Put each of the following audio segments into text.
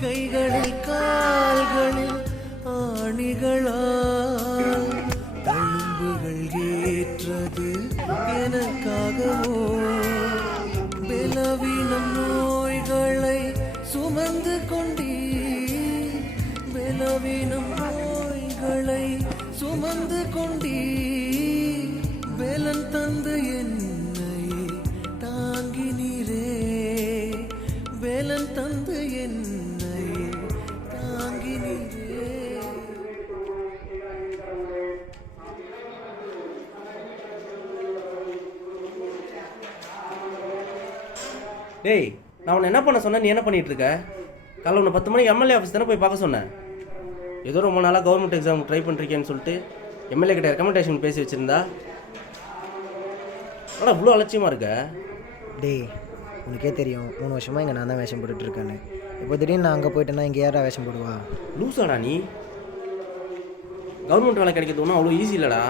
கைகளில் கால்களில் ஆணிகளால் தழும்புகள் ஏற்றது எனக்காகவோ பலவீனம் நோய்களை சுமந்து கொண்டீர் பலவீனம் நோய்களை சுமந்து கொண்டீர் வேலன் தந்து என்னை தாங்கினீரே வேலன் தந்து என்னை தாங்கினீரே. டேய், நான் உன்னை என்ன பண்ண சொன்னேன், நீ என்ன பண்ணிட்டு இருக்க? காலைல உன்னை 10 மணிக்கு எம்எல்ஏ ஆஃபீஸ் தானே போய் பார்க்க சொன்னேன். ஏதோ ரொம்ப நாளாக கவர்மெண்ட் எக்ஸாம் ட்ரை பண்ணிருக்கேன்னு சொல்லிட்டு எம்எல்ஏ கிட்ட ரெக்கமெண்டேஷன் பேசி வச்சுருந்தா. ஆனால் இவ்வளோ அலட்சியமாக இருக்க. டேய், உனக்கே தெரியும் 3 வருஷமாக இங்கே நான் தான் வேஷம் போட்டுட்ருக்கேன்னு. இப்போ திடீர்னு நான் அங்கே போயிட்டேன்னா இங்கே யாரா வேஷம் போடுவா? லூஸாடா நீ? கவர்மெண்ட் வேலை கிடைக்கிறது ஒன்றும் அவ்வளோ ஈஸி இல்லைடா.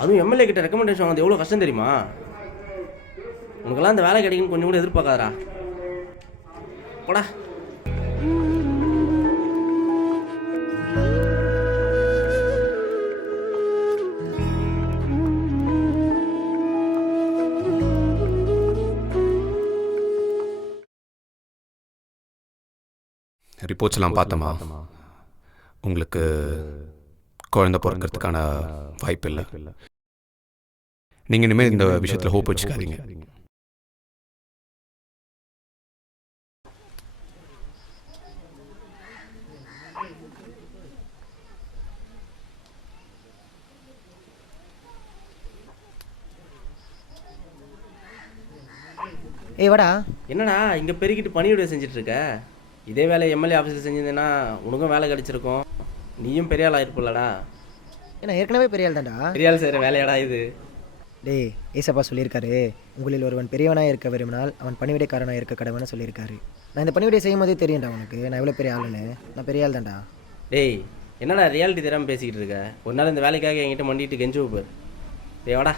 அதுவும் எம்எல்ஏ கிட்ட ரெக்கமெண்டேஷன் வாங்குறது எவ்வளோ கஷ்டம் தெரியுமா? உனக்கெல்லாம் அந்த வேலை கிடைக்குன்னு கொஞ்சம் கூட எதிர்பார்க்காதடா. போடா. ரிப்போர்ட்ஸ்லாம் பார்த்தோமா? உங்களுக்கு குழந்தை பிறக்கிறதுக்கான வாய்ப்பு இல்லை. நீங்கள் இனிமேல் இந்த விஷயத்தில் ஹோப் வச்சுக்காதீங்க. ஏய் வாடா. என்னடா இங்கே பெருக்கிட்டு பணியோட செஞ்சிட்ருக்க? இதே வேலை எம்எல்ஏ ஆஃபீஸில் செஞ்சிருந்தேன்னா உனக்கும் வேலை கிடச்சிருக்கும், நீயும் பெரிய ஆள் ஆகிருப்பில்லடா. ஏன்னா ஏற்கனவே பெரிய ஆள் தான்டா. பெரிய ஆள் செய்கிற வேலையாடா இது? டேய், ஏசப்பா சொல்லியிருக்காரு, உங்களில் ஒருவன் பெரியவனாக இருக்க விரும்பினால் அவன் பணிவிடைக்காரனாக இருக்க கடவுன்னு சொல்லியிருக்காரு. நான் இந்த பணிவிடை செய்யும் போதே தெரியும்டா உனக்கு நான் எவ்வளோ பெரிய ஆளுன்னு. நான் பெரிய ஆள் தான்டா. டேய், என்னடா ரியாலிட்டி தெரியாமல் பேசிக்கிட்டு இருக்க? ஒரு நாள் இந்த வேலைக்காக என்கிட்ட மண்டிட்டு கெஞ்சு வைப்பார். டேய் வாடா.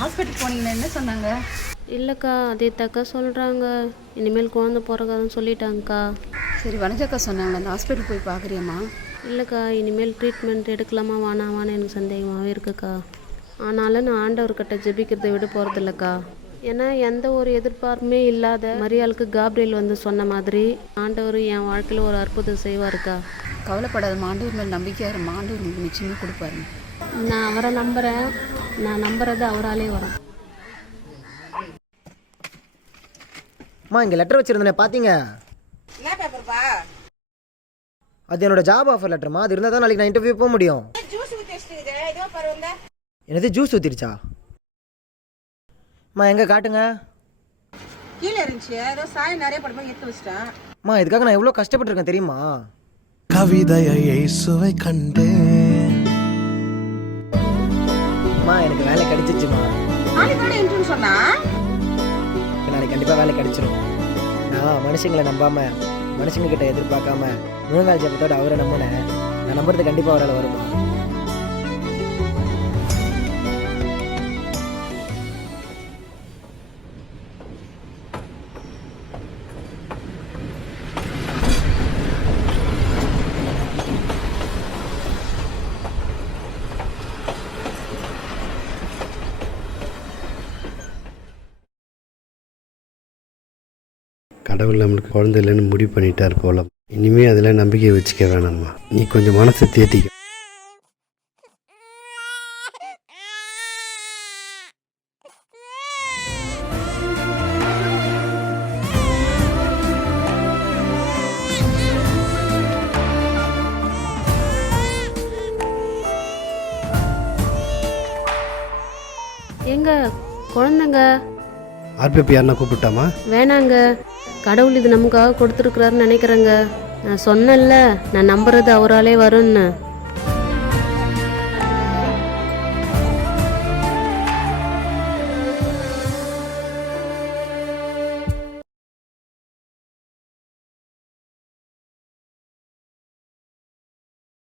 ஹாஸ்பிட்டல் போனீங்கன்னா என்ன சொன்னாங்க? இல்லைக்கா, அதே தக்கா சொல்கிறாங்க, இனிமேல் குழந்தை பிறக்காதுன்னு சொல்லிட்டாங்கக்கா. சரி, வனஜாக்கா சொன்னாங்க அந்த ஹாஸ்பிட்டல் போய் பார்க்குறியம்மா? இல்லைக்கா, இனிமேல் ட்ரீட்மெண்ட் எடுக்கலாமா வேணாமான்னு எனக்கு சந்தேகமாகவே இருக்குக்கா. ஆனாலும் நான் ஆண்டவர்கிட்ட ஜெபிக்கிறதை விட போகிறதில்லக்கா. ஏன்னா எந்த ஒரு எதிர்பார்ப்புமே இல்லாத மரியாளுக்கு காப்ரியேல் வந்து சொன்ன மாதிரி ஆண்டவர் என் வாழ்க்கையில் ஒரு அற்புதம் செய்வாருக்கா. கவலைப்படாத, ஆண்டவர் மேல் நம்பிக்கையாக இருமா, ஆண்டவர் உங்களுக்கு நிச்சயமாக கொடுப்பாருங்க. நான் அவரை நம்புகிறேன், நான் நம்புறது அவராலே வரும். அம்மா, இங்கே லெட்டர் வச்சுருந்தேன் பார்த்தீங்க? என்ன பேப்பர்ப்பா? அது என்னோட ஜாப் ஆஃபர் லெட்டர்மா. அது இருந்தால் தான் நாளைக்கு நான் இன்டர்வியூ போக முடியும். ஜூஸ் ஊத்தி வச்சிருக்குது, ஏதோ பரவாயில்ல. என்னது ஜூஸ் ஊற்றிருச்சா? அம்மா எங்கே காட்டுங்க. கீழே இருந்துச்சு, ஏதோ சாயம் நிறைய படமா எடுத்து வச்சிட்டேன். அம்மா, இதுக்காக நான் எவ்வளோ கஷ்டப்பட்டுருக்கேன் தெரியுமா? கவிதையை இயேசுவை கண்டேன். அம்மா, எனக்கு வேலை கிடைச்சிச்சுமா. நாளைக்கு இன்டர்வியூ சொன்னா நாளைக்கு கண்டிப்பாக வேலை கிடைச்சிடும். நான் மனுஷங்களை நம்பாமல் மனுஷங்க கிட்ட எதிர்பார்க்காம முழங்கால் ஜபத்தோட அவரை நம்பினேன். நான் நம்புறது கண்டிப்பாக அவரால் வருமா? கடவுள் நம்மளுக்கு குழந்தை இல்லைன்னு முடிவு பண்ணிட்டார் போல. இனிமேல் அதில் நம்பிக்கை வச்சுக்க வேணாம்மா. நீ கொஞ்சம் மனசை தேத்திக்க. எங்க குழந்தைங்க? ஆர்பிபி யாருன்னா கூப்பிட்டாமா? வேணாங்க, கடவுள் இது நமக்காக கொடுத்துருக்குறாருன்னு நினைக்கிறேங்க. நான் சொன்னேன்ல, நான் நம்புறது அவராலே வரும்னு.